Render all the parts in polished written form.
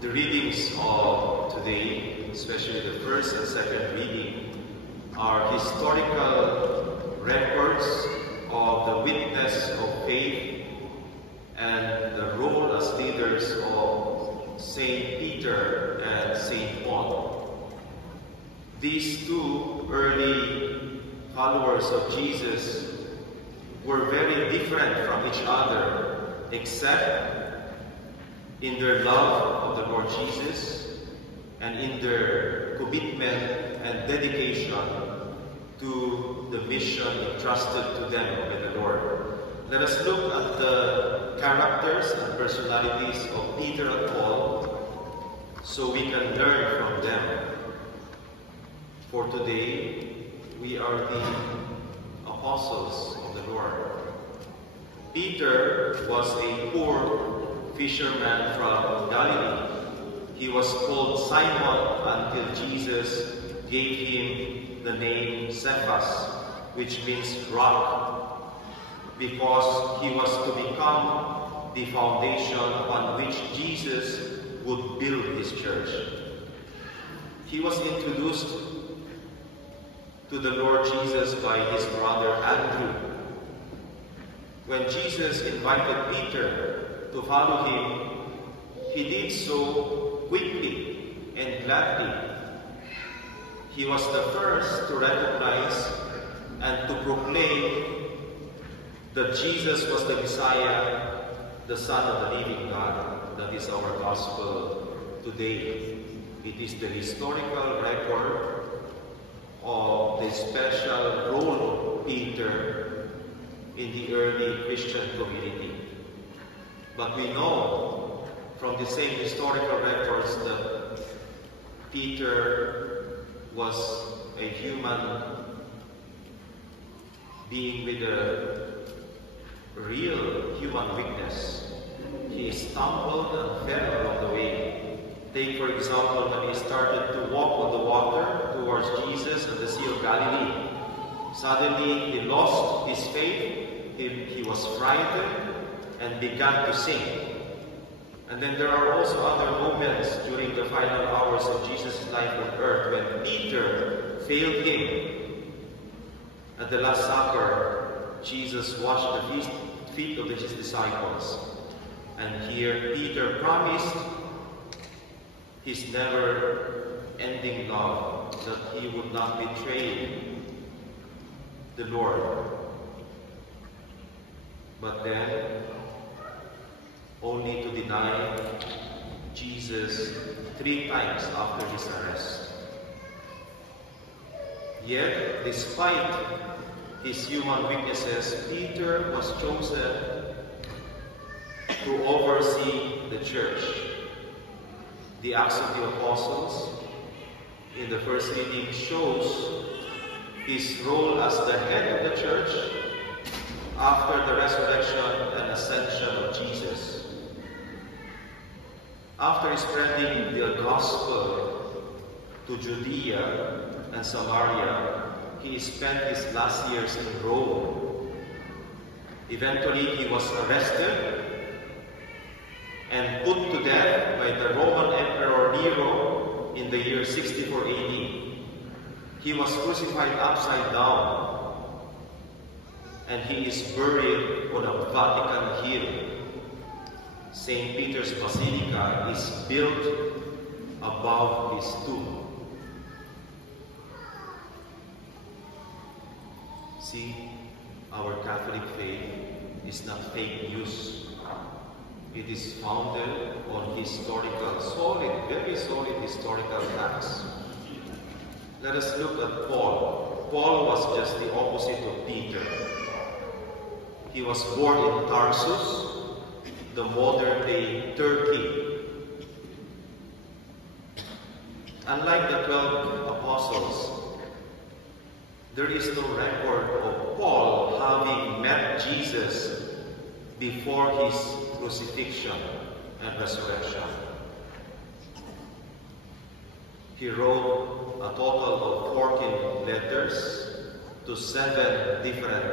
The readings of today, especially the first and second reading, are historical records of the witness of faith and the role as leaders of Saint Peter and Saint Paul. These two early followers of Jesus were very different from each other, except in their love of the Lord Jesus and in their commitment and dedication to the mission entrusted to them by the Lord. Let us look at the characters and personalities of Peter and Paul so we can learn from them. For today, we are the apostles of the Lord. Peter was a poor fisherman from Galilee. He was called Simon until Jesus gave him the name Cephas, which means rock, because he was to become the foundation upon which Jesus would build his church. He was introduced to the Lord Jesus by his brother Andrew. When Jesus invited Peter to follow him, he did so quickly and gladly. He was the first to recognize and to proclaim that Jesus was the Messiah, the Son of the living God. That is our gospel today. It is the historical record of the special role of Peter in the early Christian community. But we know from the same historical records that Peter was a human being with a real human weakness. He stumbled and fell along the way. Take, for example, when he started to walk on the water towards Jesus at the Sea of Galilee. Suddenly, he lost his faith, he was frightened, and began to sink. And then there are also other moments during the final hours of Jesus' life on earth when Peter failed him. At the Last Supper, Jesus washed the feet of his disciples. And here Peter promised his never-ending love, that he would not betray the Lord. But then, only to deny Jesus 3 times after his arrest. Yet, despite his human weaknesses, Peter was chosen to oversee the church. The Acts of the Apostles, in the first reading, shows his role as the head of the church after the resurrection and ascension of Jesus. After spreading the gospel to Judea and Samaria, he spent his last years in Rome. Eventually, he was arrested and put to death by the Roman Emperor Nero in the year 64 AD. He was crucified upside down, and he is buried on a Vatican hill. St. Peter's Basilica is built above his tomb. See, our Catholic faith is not fake news. It is founded on very solid historical facts. Let us look at Paul. Paul was just the opposite of Peter. He was born in Tarsus, the modern-day Turkey. Unlike the 12 apostles, there is no record of Paul having met Jesus before his crucifixion and resurrection. He wrote a total of 14 letters to 7 different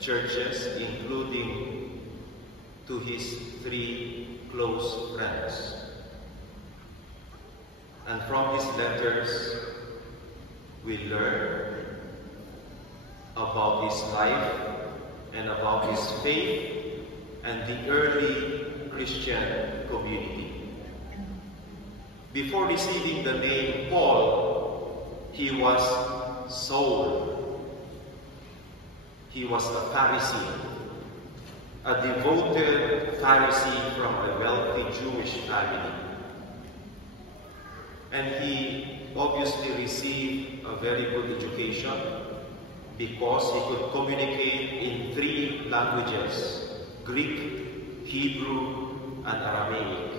churches, including to his 3 close friends. And from his letters, we learn about his life and about his faith and the early Christian community. Before receiving the name Paul, he was Saul. He was a Pharisee, a devoted Pharisee from a wealthy Jewish family. And he obviously received a very good education because he could communicate in 3 languages: Greek, Hebrew, and Aramaic.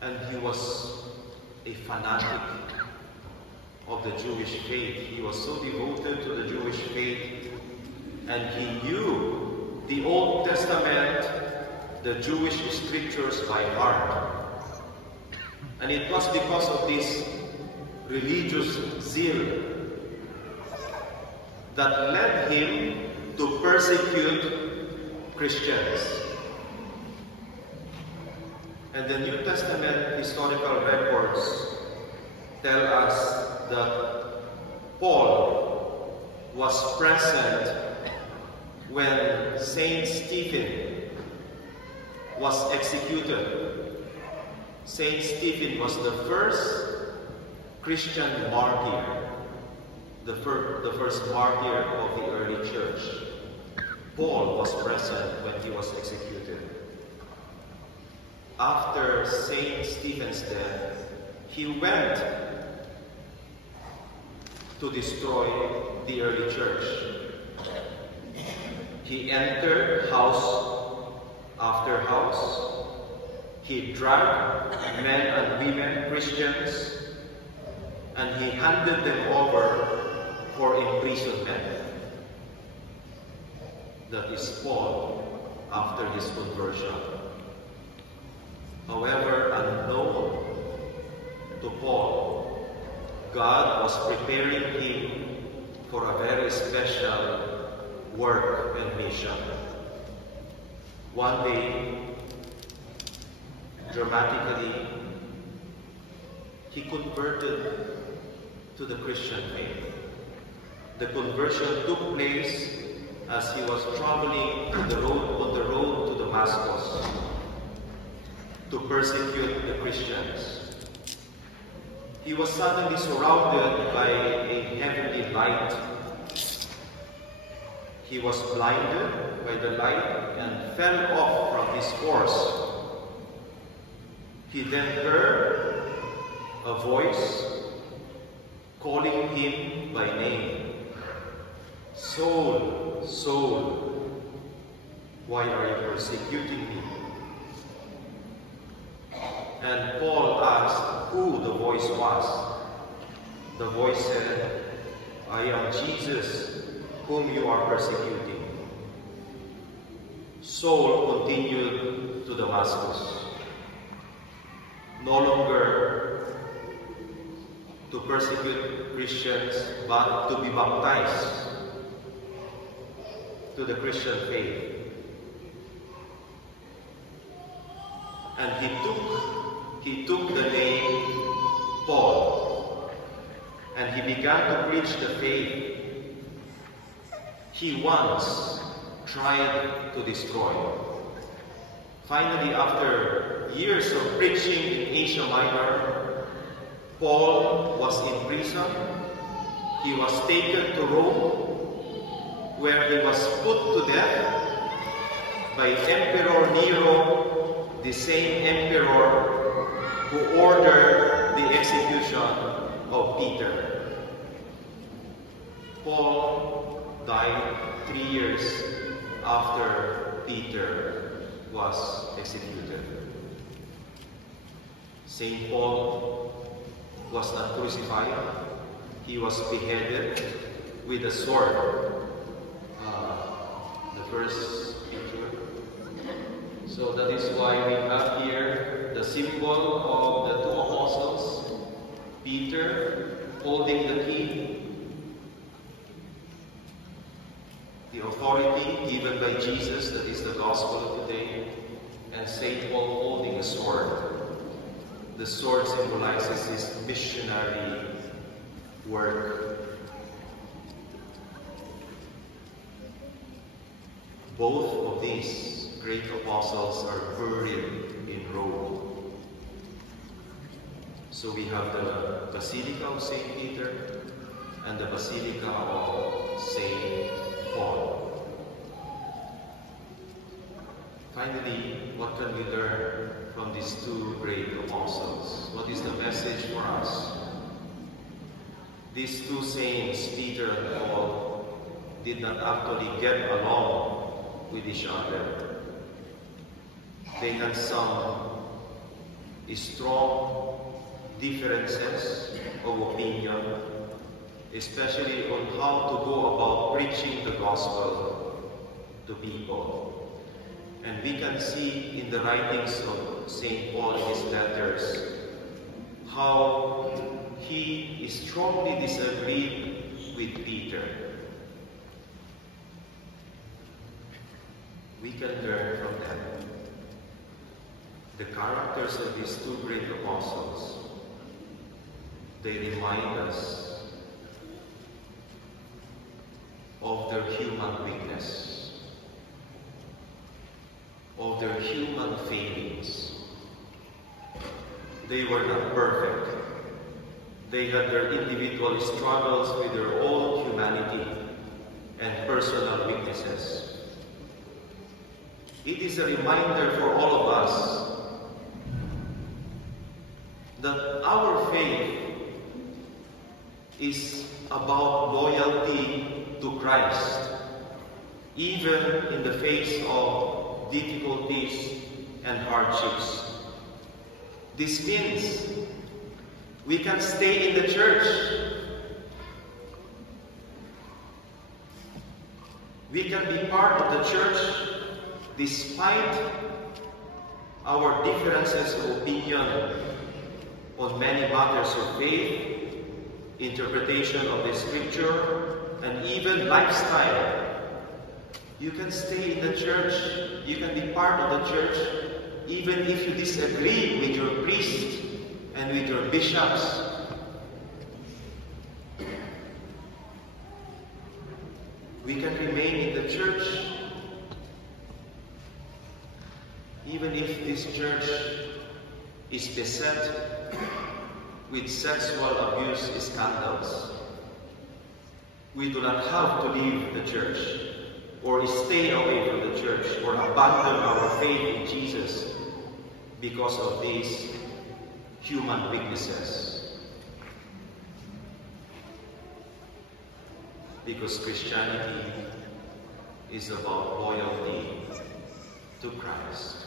And he was a fanatic of the Jewish faith. He was so devoted to the Jewish faith, and he knew the Old Testament, the Jewish scriptures by heart. And it was because of this religious zeal that led him to persecute Christians. And the New Testament historical records tell us that Paul was present when Saint Stephen was executed. Saint Stephen was the first Christian martyr, the first martyr of the early church. Paul was present when he was executed. After Saint Stephen's death, he went to destroy the early church. He entered house after house. He dragged men and women, Christians, and he handed them over for imprisonment. That is Paul after his conversion. However, unknown to Paul, God was preparing him for a very special work and mission. One day, dramatically, he converted to the Christian faith. The conversion took place as he was traveling on the road to Damascus to persecute the Christians. He was suddenly surrounded by a heavenly light. He was blinded by the light and fell off from his horse. He then heard a voice calling him by name. "Saul, Saul, why are you persecuting me?" And Paul asked who the voice was. The voice said, "I am Jesus, whom you are persecuting." Saul continued to Damascus, no longer to persecute Christians, but to be baptized to the Christian faith. And he took the name Paul, and he began to preach the faith he once tried to destroy. Finally, after years of preaching in Asia Minor, Paul was in prison. He was taken to Rome, where he was put to death by Emperor Nero, the same emperor who ordered the execution of Peter. Paul died 3 years after Peter was executed. Saint Paul was not crucified. He was beheaded with a sword. The first picture. So that is why we have here the symbol of the 2 apostles, Peter holding the key, the authority given by Jesus, that is the gospel of today, and Saint Paul holding a sword, the sword symbolizes his missionary work. Both of these great apostles are buried in Rome. So we have the Basilica of St. Peter and the Basilica of St. Paul. Finally, what can we learn from these two great apostles? What is the message for us? These two saints, Peter and Paul, did not actually get along with each other. They had some strong differences of opinion, especially on how to go about preaching the gospel to people. And we can see in the writings of St. Paul in his letters how he strongly disagreed with Peter. We can learn from them. The characters of these two great apostles, they remind us of their human weakness, of their human failings. They were not perfect. They had their individual struggles with their own humanity and personal weaknesses. It is a reminder for all of us that our faith is about loyalty to Christ, even in the face of difficulties and hardships. This means we can stay in the church. We can be part of the church despite our differences of opinion on many matters of faith, interpretation of the scripture, and even lifestyle. You can stay in the church, you can be part of the church, even if you disagree with your priest and with your bishops. We can remain in the church even if this church is beset with sexual abuse scandals. We do not have to leave the church or stay away from the church or abandon our faith in Jesus because of these human weaknesses. Because Christianity is about loyalty to Christ.